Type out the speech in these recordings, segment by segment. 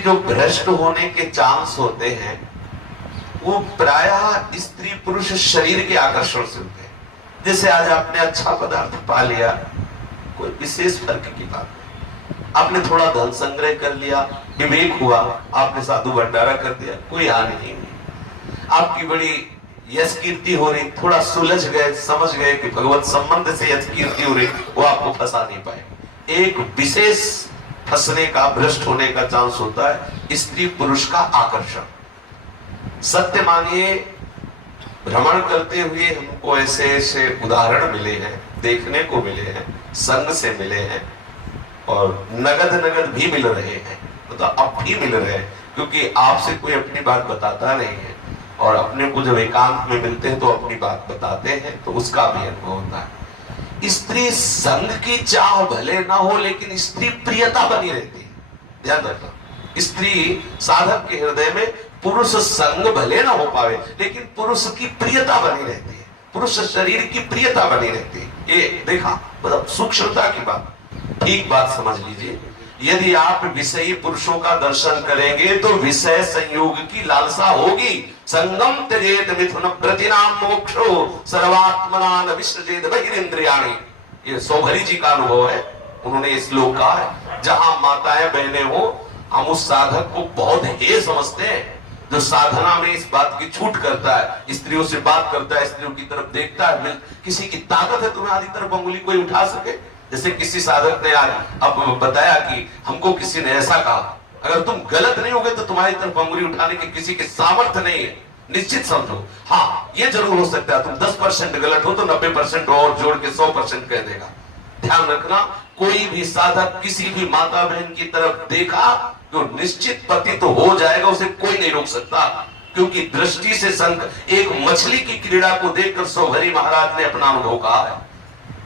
जो भ्रष्ट होने के चांस होते हैं वो प्रायः स्त्री पुरुष शरीर के आकर्षण से होते हैं। जैसे आज आपने अच्छा पदार्थ पा लिया, कोई विशेष फर्क की बात नहीं। आपने थोड़ा धन संग्रह कर लिया, विवेक हुआ, आपने साधु भंडारा कर दिया, कोई हानि नहीं हुई। आपकी बड़ी यश कीर्ति हो रही, थोड़ा सुलझ गए, समझ गए कि भगवत संबंध से यश कीर्ति हो रही, वो आपको फंसा नहीं पाए। एक विशेष फंसने का, भ्रष्ट होने का चांस होता है स्त्री पुरुष का आकर्षण। सत्य मानिए, भ्रमण करते हुए हमको ऐसे ऐसे उदाहरण मिले हैं, देखने को मिले हैं, संग से मिले हैं और नगद भी मिल रहे हैं, तो अब भी मिल रहे हैं, क्योंकि आपसे कोई अपनी बात बताता नहीं है और अपने को जब एकांत में मिलते हैं तो अपनी बात बताते हैं, तो उसका भी अनुभव होता है। स्त्री संग की चाह भले ना हो, लेकिन स्त्री प्रियता बनी रहती है। ध्यान रखना, स्त्री साधक के हृदय में पुरुष संग भले ना हो पावे, लेकिन पुरुष की प्रियता बनी रहती है, पुरुष शरीर की प्रियता बनी रहती है। ये देखा, मतलब सूक्ष्मता की बात, ठीक बात समझ लीजिए। यदि आप विषयी पुरुषों का दर्शन करेंगे तो विषय संयोग की लालसा होगी। संगम त्यजेत मिथुन प्रतिनाम मोक्षो सर्वात्मनान विसृजेत बहिरिंद्रियाणि। ये सौभरी जी का अनुभव है, उन्होंने इस श्लोक कहा है। जहां माताएं बहनें हो, हम उस साधक को बहुत हेय समझते हैं जो साधना में इस बात की छूट करता है, स्त्रियों से बात करता है, स्त्रियों की तरफ देखता है। किसी की ताकत है तुम्हें आदि तरफ अंगुली कोई उठा सके? जैसे किसी साधक ने आज अब बताया कि हमको किसी ने ऐसा कहा, अगर तुम गलत नहीं होगे तो तुम्हारी तरफ अंगुली उठाने की किसी के सामर्थ्य नहीं है, निश्चित समझो। हाँ, ये जरूर हो सकता है तुम 10% गलत हो तो 90% और जोड़ के 100% कह देगा। ध्यान रखना, कोई भी साधक किसी भी माता बहन की तरफ देखा तो निश्चित पति तो हो जाएगा, उसे कोई नहीं रोक सकता, क्योंकि दृष्टि से संग। एक मछली की क्रीड़ा को देखकर सौभरी महाराज ने अपना अनुभव कहा है।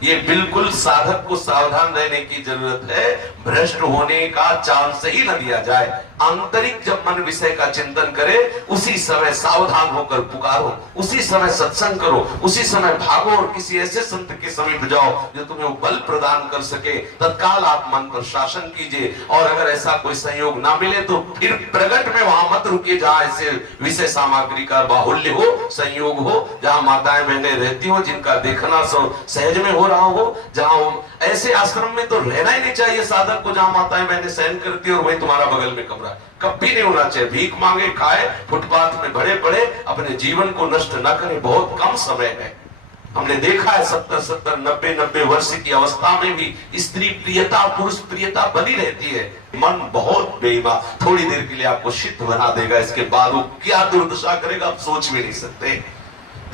ये बिल्कुल साधक को सावधान रहने की जरूरत है, भ्रष्ट होने का चांस ही न दिया जाए। आंतरिक जब मन विषय का चिंतन करे, उसी समय सावधान होकर पुकारो, उसी समय सत्संग करो, उसी समय भागो और किसी ऐसे संत के समीप जाओ जो तुम्हें बल प्रदान कर सके। तत्काल आप मन पर शासन कीजिए, और अगर ऐसा कोई संयोग ना मिले तो फिर प्रगट में वहां मत रुकिए जहां ऐसे विषय सामग्री का बाहुल्य हो, संयोग हो, जहां माताएं बहनें रहती हो, जिनका देखना सहज में हो रहा हो, जहां ऐसे आश्रम में तो रहना ही नहीं चाहिए साधक को जहां माताएं बहनें सहन करती है और वही तुम्हारा बगल में कमरा। कभी नहीं होना चाहिए। भीख मांगे, खाए, फुटपाथ में भरे पड़े, अपने जीवन को नष्ट न करें। बहुत कम समय है, हमने देखा है 70-70, 90-90 वर्ष की अवस्था में भी स्त्री प्रियता, पुरुष प्रियता बनी रहती है। मन बहुत बेईमान, थोड़ी देर के लिए आपको सिद्ध बना देगा, इसके बाद वो क्या दुर्दशा करेगा आप सोच भी नहीं सकते।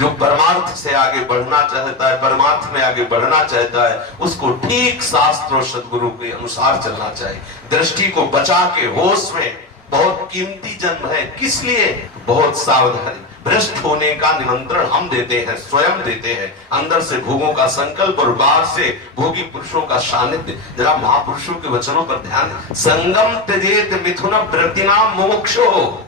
जो परमार्थ से आगे बढ़ना चाहता है, परमार्थ में आगे बढ़ना चाहता है, उसको ठीक शास्त्र और सदगुरु के अनुसार चलना चाहिए। दृष्टि को बचा के होश में, बहुत कीमती जन्म है, किस लिए? बहुत सावधानी। भ्रष्ट होने का निमंत्रण हम देते हैं, स्वयं देते हैं। अंदर से भोगों का संकल्प और बाहर से भोगी पुरुषों का सानिध्य। जरा महापुरुषों के वचनों पर ध्यान। संगम त्यजेत मिथुन प्रतिनाम मोक्षो।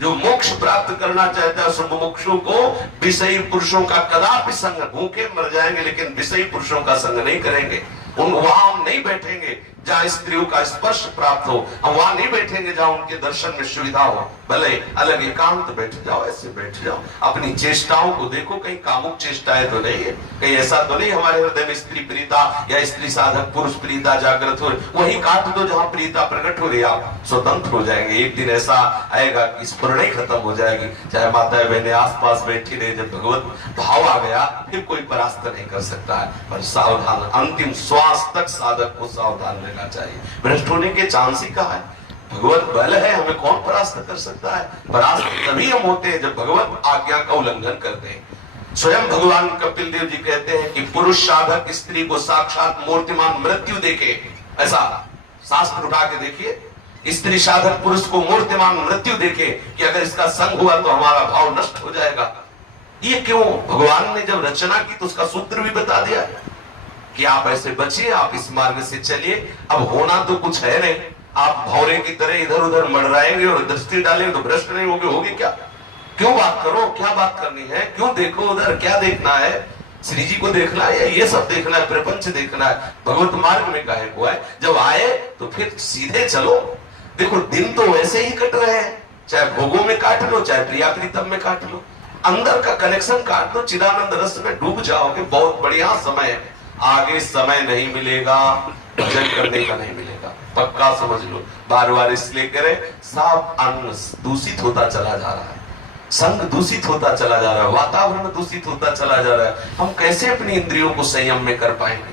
जो मोक्ष प्राप्त करना चाहता है उस मुमुक्षु को विषयी पुरुषों का कदापि संग, भूखे मर जाएंगे लेकिन विषयी पुरुषों का संग नहीं करेंगे। वहां हम नहीं बैठेंगे जहां स्त्रियों का स्पर्श प्राप्त हो, हम वहां नहीं बैठेंगे जहां उनके दर्शन में सुविधा हो। भले अलग एकांत बैठ जाओ, ऐसे बैठ जाओ, अपनी चेष्टाओं को देखो, कहीं कामुक चेष्टाएं तो नहीं है, कहीं ऐसा तो नहीं हमारे हृदय में स्त्री प्रियता या स्त्री साधक पुरुष प्रियता जागृत हो। वही काट दो जहां प्रियता प्रकट हो रही, आप स्वतंत्र हो जाएंगे। एक दिन ऐसा आएगा कि स्फुरण ही खत्म हो जाएगी, चाहे माताएं बहनें आसपास बैठी रहे। जब भगवत भाव आ गया फिर कोई परास्त नहीं कर सकता है। पर सावधान, अंतिम श्वास तक साधक को सावधान रहना चाहिए। भ्रष्ट होने के चांस ही कहा है, भगवत बल है, हमें कौन परास्त कर सकता है? परास्त तभी हम होते हैं जब भगवत आज्ञा का उल्लंघन करते हैं। स्वयं भगवान कपिल देव जी कहते हैं कि पुरुष साधक स्त्री को साक्षात मूर्तिमान मृत्यु देखे। ऐसा शास्त्र उठा के देखिए, स्त्री साधक पुरुष को मूर्तिमान मृत्यु देखे कि अगर इसका संग हुआ तो हमारा भाव नष्ट हो जाएगा। ये क्यों? भगवान ने जब रचना की तो उसका सूत्र भी बता दिया कि आप ऐसे बचिए, आप इस मार्ग से चलिए। अब होना तो कुछ है नहीं, आप भौरे की तरह इधर उधर मंडराएंगे और दृष्टि डालेंगे तो भ्रष्ट नहीं होगे, होगी क्या? क्यों बात करो, क्या बात करनी है? क्यों देखो उधर, क्या देखना है? श्री जी को देखना है या ये सब देखना है, प्रपंच देखना है? भगवत मार्ग में काहे को है? जब आए तो फिर सीधे चलो। देखो दिन तो वैसे ही कट रहे हैं, चाहे भोगों में काट लो चाहे प्रिया प्रीतम में काट लो, अंदर का कनेक्शन काट दो, चिदानंद रस में डूब जाओगे, बहुत बढ़िया समय है। आगे समय नहीं मिलेगा, भजन करने का नहीं मिलेगा, पक्का समझ लो। बार बार इसलिए करें, सब अन्न दूषित होता चला जा रहा है, संग दूषित होता चला जा रहा है, वातावरण दूषित होता चला जा रहा है। हम कैसे अपनी इंद्रियों को संयम में कर पाएंगे?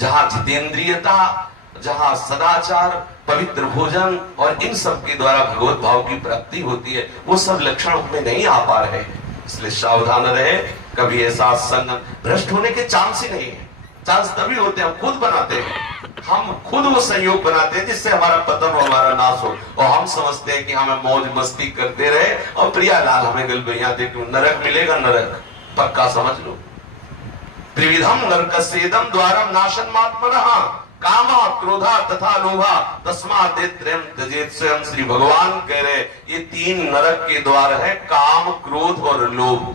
जहां जितेंद्रियता, जहां सदाचार, पवित्र भोजन और इन सब के द्वारा भगवत भाव की प्राप्ति होती है, वो सब लक्षण हमें नहीं आ पा रहे हैं। इसलिए सावधान रहे, कभी ऐसा संग भ्रष्ट होने के चांस ही नहीं है। चांस तभी होते हैं हम खुद बनाते हैं, हम खुद वो संयोग बनाते हैं जिससे हमारा पतन और हमारा नाश हो, और हम समझते हैं कि हमें मौज मस्ती करते रहे और प्रियालाल हमें गलबैया दे, नरक मिलेगा, नरक पक्का समझ लो। त्रिविधम नरकस्येदम द्वारम नाशनमात्मनः कामा क्रोधा तथा लोभा तस्मात् त्रयं त्यजेत। स्वयं श्री भगवान कह रहे ये तीन नरक के द्वार है, काम, क्रोध और लोभ।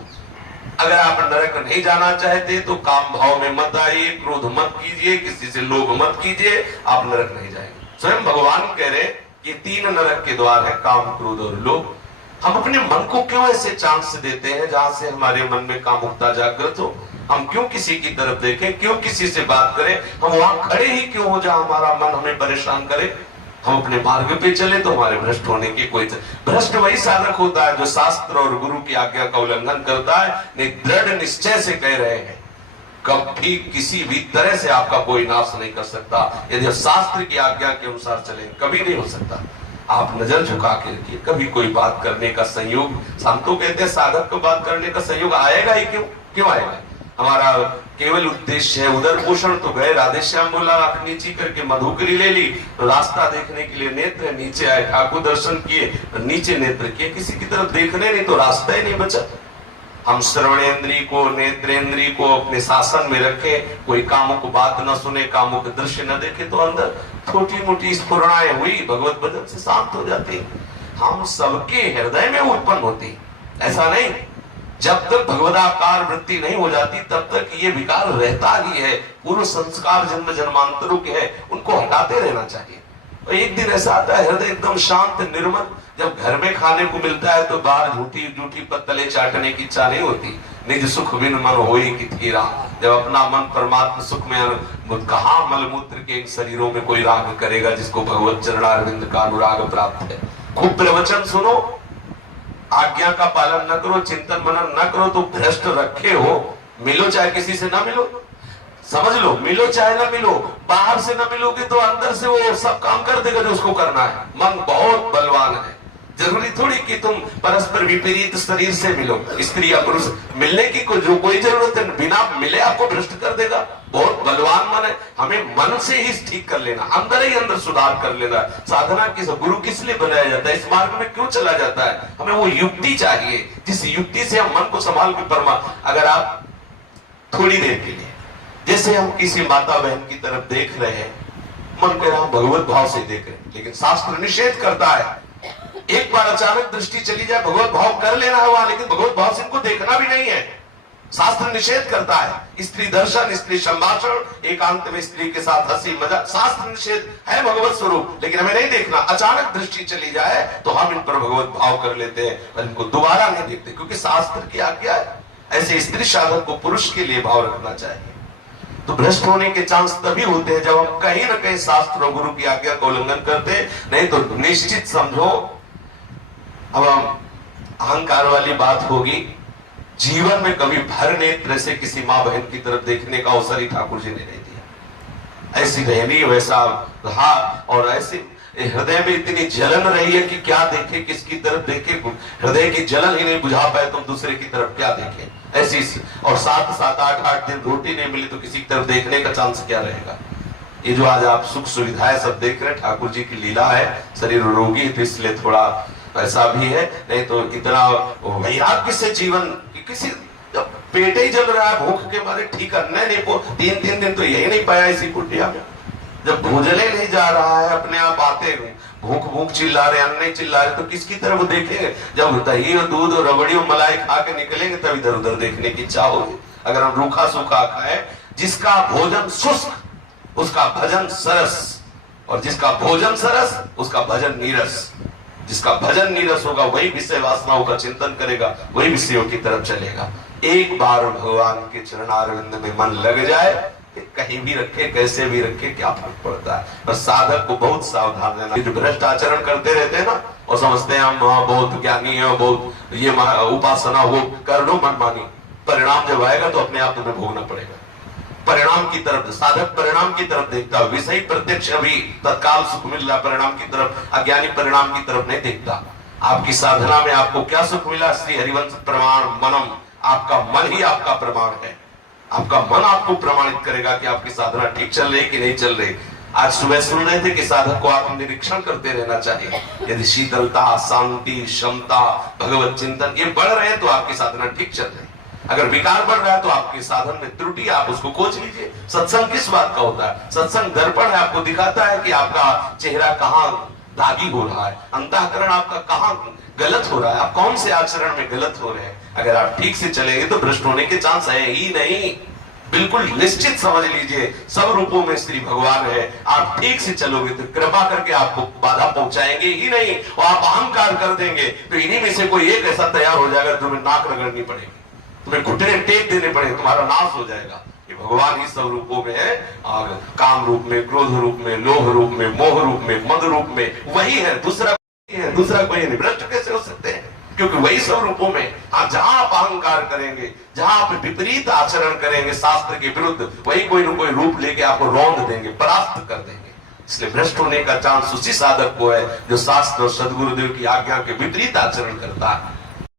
अगर आप नरक नहीं जाना चाहते तो काम भाव में मत आइए, क्रोध मत कीजिए, किसी से लोभ मत कीजिए, आप नरक नहीं जाएंगे। स्वयं भगवान कह रहे कि तीन नरक के द्वार है, काम, क्रोध और लोभ। हम अपने मन को क्यों ऐसे चांस देते हैं जहां से हमारे मन में कामुकता जागृत हो? हम क्यों किसी की तरफ देखें, क्यों किसी से बात करें? हम वहां खड़े ही क्यों हो जहां हमारा मन हमें परेशान करे? हम अपने मार्ग पे चले तो हमारे भ्रष्ट होने की कोई भ्रष्ट वही साधक होता है जो शास्त्र और गुरु की आज्ञा का उल्लंघन करता है। नहीं, दृढ़ निश्चय से कह रहे हैं कभी किसी भी तरह से आपका कोई नाश नहीं कर सकता यदि शास्त्र की आज्ञा के अनुसार चले, कभी नहीं हो सकता। आप नजर झुका के रखिए, कभी कोई बात करने का संयोग, हम तो कहते हैं साधक को बात करने का संयोग आएगा ही क्यों आएगा? हमारा केवल उद्देश्य है उदर पोषण, तो गए राधे श्याम बोला, आंख नीची करके मधुकरी ले ली, रास्ता देखने के लिए नेत्र नीचे आए, ठाकुर दर्शन किए, नीचे नेत्र किए, किसी की तरफ देखने नहीं तो रास्ता ही नहीं बचा। हम श्रवणेन्द्रिय को, नेत्रेंद्रिय को अपने शासन में रखें, कोई कामुक बात न सुने, कामुक दृश्य न देखे, तो अंदर छोटी मोटी स्फुरणाएं हुई भगवत भजन से शांत हो जाती। हम सबके हृदय में उत्पन्न होती, ऐसा नहीं। जब तक भगवदाकार वृत्ति नहीं हो जाती तब तक ये विकार रहता ही है। पूर्व संस्कार जन्म जन्मांतरों के हैं, उनको हटाते रहना चाहिए। और एक दिन ऐसा आता है हृदय एकदम शांत निर्मल, जब घर में खाने को मिलता है तो बाहर झूठी झूठी पत्तले चाटने की इच्छा नहीं होती। निज सुख बिन मन होई कि थीरा, जब अपना मन परमात्मा सुख में, कहाँ मलमूत्र के शरीरों में कोई राग करेगा जिसको भगवत चरणारविंद का अनुराग प्राप्त है। खूब प्रवचन सुनो, आज्ञा का पालन न करो, चिंतन मनन न करो तो भ्रष्ट रखे हो। मिलो चाहे किसी से ना मिलो, समझ लो, मिलो चाहे ना मिलो, बाहर से ना मिलोगे तो अंदर से वो सब काम कर देगा जो उसको करना है। मन बहुत बलवान है, जरूरी थोड़ी कि तुम परस्पर विपरीत शरीर से मिलो, स्त्री या पुरुष मिलने की कोई जरूरत है, बिना मिले आपको भ्रष्ट कर देगा। बहुत बलवान मन है, हमें मन से ही ठीक कर लेना, अंदर ही अंदर सुधार कर लेना। साधना गुरु किस लिए बनाया जाता है, इस मार्ग में क्यों चला जाता है? हमें वो युक्ति चाहिए जिस युक्ति से हम मन को संभाल के अगर आप थोड़ी देर के लिए, जैसे हम किसी माता बहन की तरफ देख रहे हैं, मन कह रहा भगवत भाव से देख रहे हैं, लेकिन शास्त्र निषेध करता है एक बार अचानक दृष्टि चली जाए भगवत भाव कर लेना है वहां, लेकिन भगवत भाव से इनको देखना भी नहीं है। शास्त्र निषेध करता है स्त्री दर्शन, स्त्री संभाषण, एकांत में स्त्री के साथ हंसी मजाक, शास्त्र निषेध है भगवत स्वरूप, लेकिन हमें नहीं देखना। अचानक दृष्टि चली जाए तो हम इन पर भगवत भाव कर लेते हैं और इनको दोबारा नहीं देखते, क्योंकि शास्त्र की आज्ञा है। ऐसे स्त्री साधक को पुरुष के लिए भाव रखना चाहिए। तो भ्रष्ट होने के चांस तभी होते हैं जब हम कहीं ना कहीं शास्त्र और गुरु की आज्ञा का उल्लंघन करते हैं। नहीं तो निश्चित समझो, अब अहंकार वाली बात होगी, जीवन में कभी भर नेत्र से किसी माँ बहन की तरफ देखने का अवसर ही ठाकुर जी ने नहीं दिया। ऐसी रहनी वैसा रहा, और ऐसे हृदय में इतनी जलन रही है कि क्या देखे, किसकी तरफ देखे, हृदय की जलन ही नहीं बुझा पाए तो दूसरे की तरफ क्या देखें। ऐसी और 7-8 दिन रोटी नहीं मिली तो किसी की तरफ देखने का चांस क्या रहेगा। ये जो आज आप सुख सुविधाएं सब देख रहे हैं, ठाकुर जी की लीला है। शरीर रोगी तो इसलिए थोड़ा ऐसा भी है, नहीं तो इतना वैराग्य से जीवन, किसी जब पेट ही जल रहा है भूख के मारे, ठीक करने नहीं पो 3 दिन तो यही नहीं पाया इसी कुटिया में। जब भोजने नहीं जा रहा है, अपने आप आते भूख चिल्ला रहे, अन्न नहीं चिल्ला रहे, तो किसकी तरफ देखेंगे? जब दही और दूध और रबड़ी और मलाई खा के निकलेंगे तब इधर उधर देखने की इच्छा होगी। अगर हम रूखा सूखा खाए, जिसका भोजन शुष्क उसका भजन सरस, और जिसका भोजन सरस उसका भजन नीरस। जिसका भजन नीरस होगा वही विषय वासनाओं का चिंतन करेगा, वही विषयों की तरफ चलेगा। एक बार भगवान के चरणारविंद में मन लग जाए, कहीं भी रखे कैसे भी रखे क्या फर्क पड़ता है। पर साधक को बहुत सावधान रहना। जो भ्रष्ट आचरण करते रहते हैं ना, और समझते हैं हम बहुत ज्ञानी है, बहुत ये उपासना वो कर लो मनमानी, परिणाम जब आएगा तो अपने आप तुम्हें भोगना पड़ेगा। परिणाम की तरफ साधक परिणाम की तरफ देखता, विषय प्रत्यक्ष अभी तत्काल सुख मिल रहा, परिणाम की तरफ, अज्ञानी परिणाम की तरफ नहीं देखता। आपकी साधना में आपको क्या सुख मिला, श्री हरिवंश प्रमाण मनम, आपका मन ही आपका प्रमाण है। आपका मन आपको प्रमाणित करेगा कि आपकी साधना ठीक चल रही कि नहीं चल रही। आज सुबह सुन रहे थे कि साधक को आप निरीक्षण करते रहना चाहिए। यदि शीतलता, शांति, क्षमता, भगवत चिंतन ये बढ़ रहे हैं तो आपकी साधना ठीक चल रही। अगर विकार बढ़ रहा है तो आपके साधन में त्रुटि, आप उसको खोज लीजिए। सत्संग किस बात का होता है? सत्संग दर्पण है, आपको दिखाता है कि आपका चेहरा कहाँ दागी हो रहा है, अंतःकरण आपका कहाँ गलत हो रहा है, आप कौन से आचरण में गलत हो रहे हैं। अगर आप ठीक से चलेंगे तो भ्रष्ट होने के चांस है ही नहीं। बिल्कुल निश्चित समझ लीजिए, सब रूपों में श्री भगवान है। आप ठीक से चलोगे तो कृपा करके आपको बाधा पहुंचाएंगे ही नहीं, और आप अहंकार कर देंगे तो इन्हीं में से कोई एक ऐसा तैयार हो जाएगा, तुम्हें नाक रगड़नी पड़ेगी, तुम्हें घुटने टेक देने पड़ेंगे, तुम्हारा नाश हो जाएगा। ये भगवान ही सब रूपों में है, और काम रूप में, क्रोध रूप में, लोभ रूप में, मोह रूप में, मद रूप में, वही है, दूसरा कोई नहीं। भ्रष्ट कैसे हो सकते हैं? क्योंकि वही सब रूपों में। आप जहां आप अहंकार करेंगे, जहां आप विपरीत आचरण करेंगे शास्त्र के विरुद्ध, वही कोई न कोई रूप लेके आपको रौंद देंगे, परास्त कर देंगे। इसलिए भ्रष्ट होने का चांस उसी साधक को है जो शास्त्र और सदगुरुदेव की आज्ञा के विपरीत आचरण करता है।